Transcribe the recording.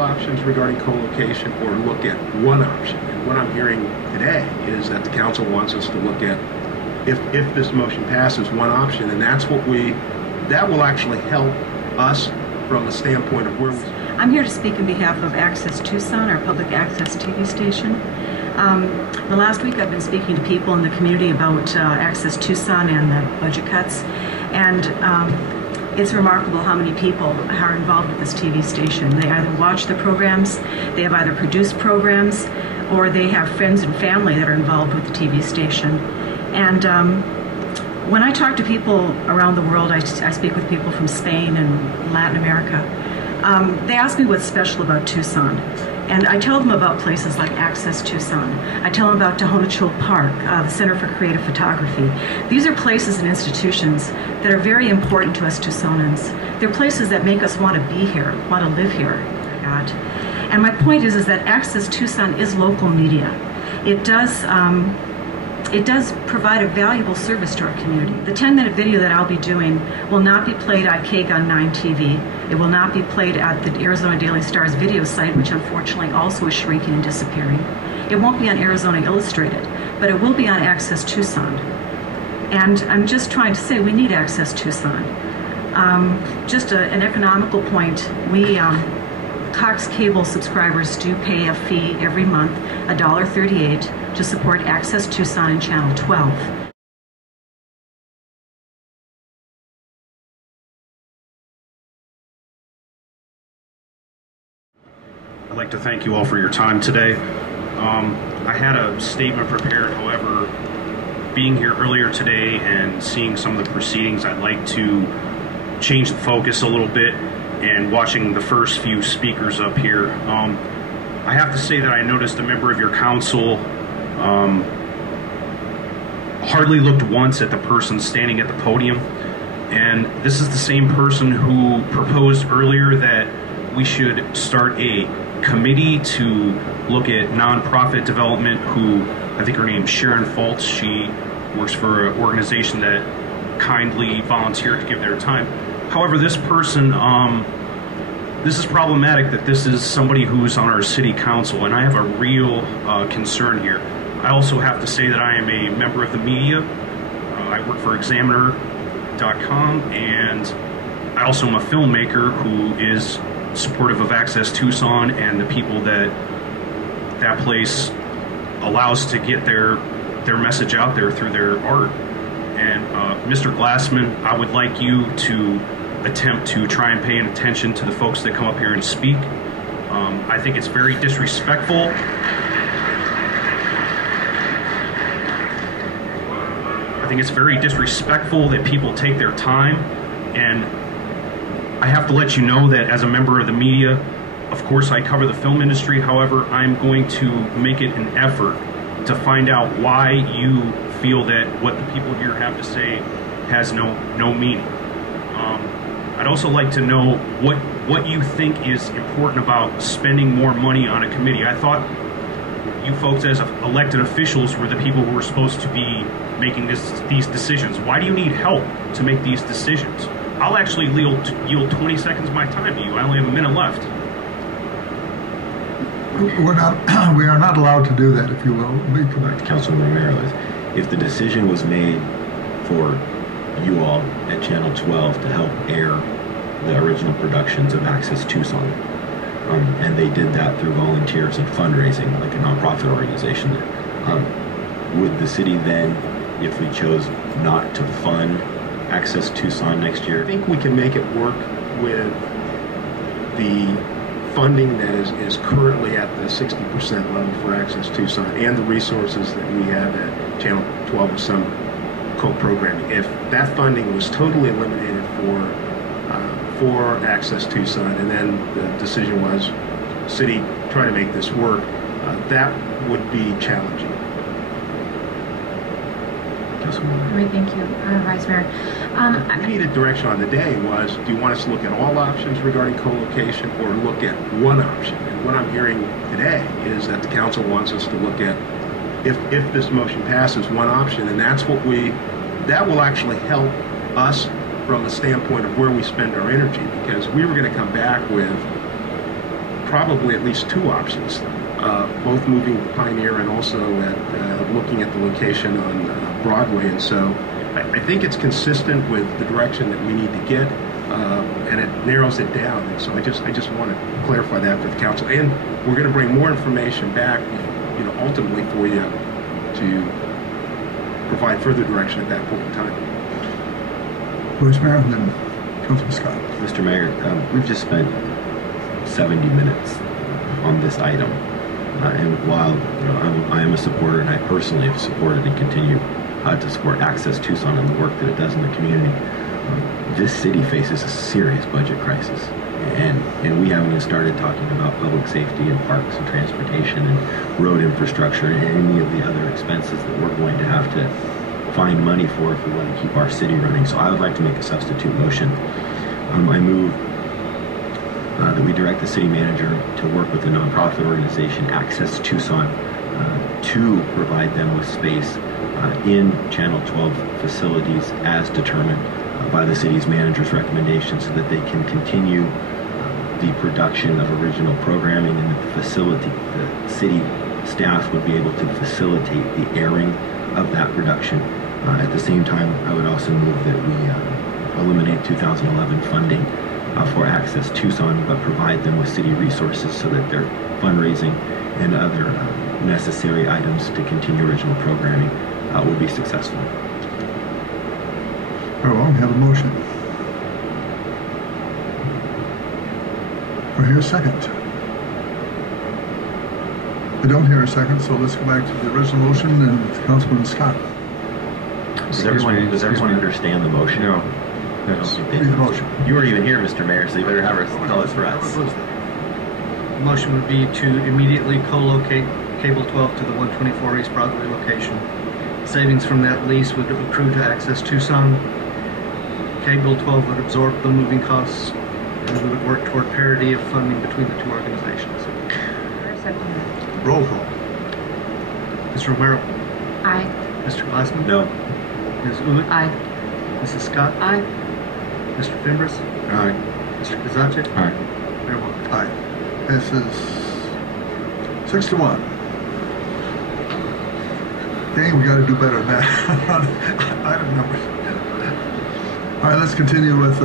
all options regarding co-location or look at one option. And what I'm hearing today is that the council wants us to look at, if this motion passes, one option, and that will actually help us from the standpoint of where we... I'm here to speak on behalf of Access Tucson, our public access TV station. The last week I've been speaking to people in the community about Access Tucson and the budget cuts, and it's remarkable how many people are involved with this TV station. They either watch the programs, they have either produced programs, or they have friends and family that are involved with the TV station. And when I talk to people around the world, I speak with people from Spain and Latin America, they ask me what's special about Tucson. And I tell them about places like Access Tucson. I tell them about Tohono Chul Park, the Center for Creative Photography. These are places and institutions that are very important to us Tucsonans. They're places that make us want to be here, want to live here. And my point is that Access Tucson is local media. It does provide a valuable service to our community. The 10-minute video that I'll be doing will not be played at KGUN 9 TV. It will not be played at the Arizona Daily Star's video site, which unfortunately also is shrinking and disappearing. It won't be on Arizona Illustrated, but it will be on Access Tucson. And I'm just trying to say we need Access Tucson. Just an economical point, Cox Cable subscribers do pay a fee every month, $1.38, to support Access Tucson and Channel 12. I'd like to thank you all for your time today. I had a statement prepared, however, being here earlier today and seeing some of the proceedings, I'd like to change the focus a little bit. And watching the first few speakers up here, I have to say that I noticed a member of your council hardly looked once at the person standing at the podium. And this is the same person who proposed earlier that we should start a committee to look at nonprofit development, who I think her name's Sharon Fultz. She works for an organization that kindly volunteered to give their time. However, this person, this is problematic that this is somebody who's on our city council, and I have a real concern here. I also have to say that I am a member of the media. I work for Examiner.com, and I also am a filmmaker who is supportive of Access Tucson and the people that that place allows to get their message out there through their art. And Mr. Glassman, I would like you to attempt to try and pay attention to the folks that come up here and speak. I think it's very disrespectful. I think it's very disrespectful that people take their time, and I have to let you know that as a member of the media, of course I cover the film industry. However, I'm going to make it an effort to find out why you feel that what the people here have to say has no meaning. I'd also like to know what you think is important about spending more money on a committee. I thought you folks as elected officials were the people who were supposed to be making these decisions. Why do you need help to make these decisions? I'll actually yield 20 seconds of my time to you. I only have a minute left. We are not allowed to do that, if you will. Be correct. Councilman Romero, if the decision was made for you all at Channel 12 to help air the original productions of Access Tucson, and they did that through volunteers and fundraising, like a nonprofit organization, would the city then, if we chose not to fund Access Tucson next year? I think we can make it work with the funding that is currently at the 60% level for Access Tucson and the resources that we have at Channel 12 with some co-programming. If that funding was totally eliminated for Access Tucson, and then the decision was city try to make this work, that would be challenging. Great, thank you, Vice Mayor. We needed direction on the day was, do you want us to look at all options regarding co-location or look at one option? And what I'm hearing today is that the council wants us to look at, if this motion passes, one option, and that will actually help us from the standpoint of where we spend our energy, because we were going to come back with probably at least two options, both moving to Pioneer and also at looking at the location on Broadway. And so I think it's consistent with the direction that we need to get, and it narrows it down. And so I just want to clarify that for the council. And we're going to bring more information back, ultimately for you to provide further direction at that point in time. Vice Mayor, and then Councilman Scott. Mr. Mayor, we've just spent 70 minutes on this item. And while I am a supporter, and I personally have supported and continue to support Access Tucson and the work that it does in the community, this city faces a serious budget crisis. And we haven't even started talking about public safety and parks and transportation and road infrastructure and any of the other expenses that we're going to have to find money for if we want to keep our city running. So I would like to make a substitute motion. I move that we direct the city manager to work with the nonprofit organization Access Tucson to provide them with space in Channel 12 facilities as determined by the city's manager's recommendation, so that they can continue the production of original programming, and that the city staff would be able to facilitate the airing of that production. At the same time, I would also move that we eliminate 2011 funding for Access Tucson, but provide them with city resources so that their fundraising and other necessary items to continue original programming will be successful. Very well, we have a motion. Do I hear a second? I don't hear a second, so let's go back to the original motion and Councilman Scott. Does everyone understand the motion? No. Read the motion. You weren't even here, Mr. Mayor, so you better have us tell us for us. The motion would be to immediately co-locate Cable 12 to the 124 East Broadway location. Savings from that lease would accrue to Access Tucson. Cable 12 would absorb the moving costs, and we would work toward parity of funding between the two organizations. Roll call. Mr. Romero? Aye. Mr. Glassman? No. Ms. Ulick? Aye. Mrs. Scott? Aye. Mr. Fimbres? Aye. Mr. Kazacic? Aye. Mayor Wolf? Aye. This is 6-1. Dang, we got to do better than that. Item numbers. All right, let's continue with